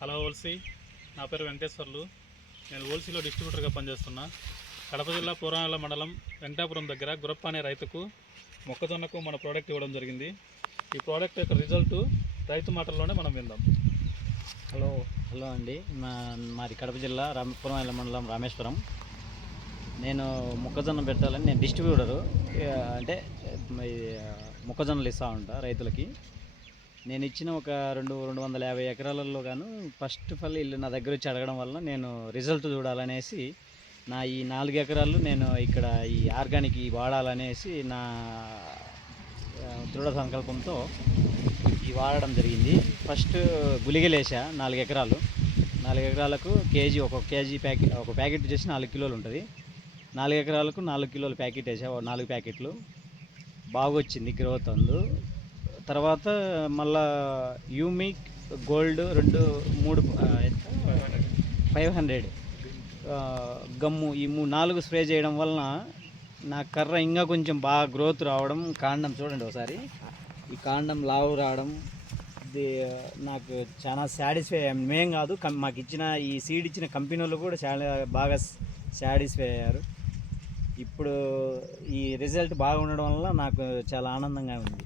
Hello ఓల్సీ, నా పేరు వెంకటేశ్వర్లు. నేను ఓల్సీలో డిస్ట్రిబ్యూటర్గా పనిచేస్తున్నా. కడప జిల్లా పూర్వనెల్ల మండలం వెంకటాపురం దగ్గర గురప్ప అనే రైతుకు మొక్కజొన్నకు మన ప్రోడక్ట్ ఇవ్వడం జరిగింది. ఈ ప్రోడక్ట్ యొక్క రిజల్ట్ రైతు మాటల్లోనే మనం విందాం. హలో అండి, మాది కడప జిల్లా పూర్వనెల్ల మండలం రామేశ్వరం. నేను మొక్కజొన్న పెట్టాలని నేను డిస్ట్రిబ్యూటరు, అంటే మొక్కజొన్నలు ఇస్తూ ఉంటా రైతులకి. నేను ఇచ్చిన ఒక 250 ఎకరాలలో గాను ఫస్ట్ ఆఫ్ ఆల్ వీళ్ళు నా దగ్గర వచ్చి అడగడం వల్ల నేను రిజల్ట్ చూడాలనేసి నా ఈ 4 ఎకరాలు నేను ఇక్కడ ఈ ఆర్గానిక్ వాడాలనేసి నా దృఢ సంకల్పంతో ఈ వాడడం జరిగింది. ఫస్ట్ గుళిగలేసా 4 ఎకరాలు. 4 ఎకరాలకు ఒక ప్యాకెట్ వచ్చేసి 4 కిలోలు ఉంటుంది. 4 ఎకరాలకు 4 కిలోల ప్యాకెట్ వేసా, 4 ప్యాకెట్లు. బాగా వచ్చింది, గ్రోత్ అందు. తర్వాత మళ్ళా యూమిక్ గోల్డ్ 500 గమ్ము ఈ 4 స్ప్రే చేయడం వలన నా కర్ర ఇంకా కొంచెం బాగా గ్రోత్ రావడం, కాండం చూడండి ఒకసారి, ఈ కాండం లావు రావడం, ఇది నాకు చాలా సాటిస్ఫై అయ్యాం. మేం కాదు, మాకు ఇచ్చిన ఈ సీడ్ ఇచ్చిన కంపెనీ వాళ్ళు కూడా చాలా బాగా సాటిస్ఫై అయ్యారు. ఇప్పుడు ఈ రిజల్ట్ బాగా ఉండడం వల్ల నాకు చాలా ఆనందంగా ఉంది.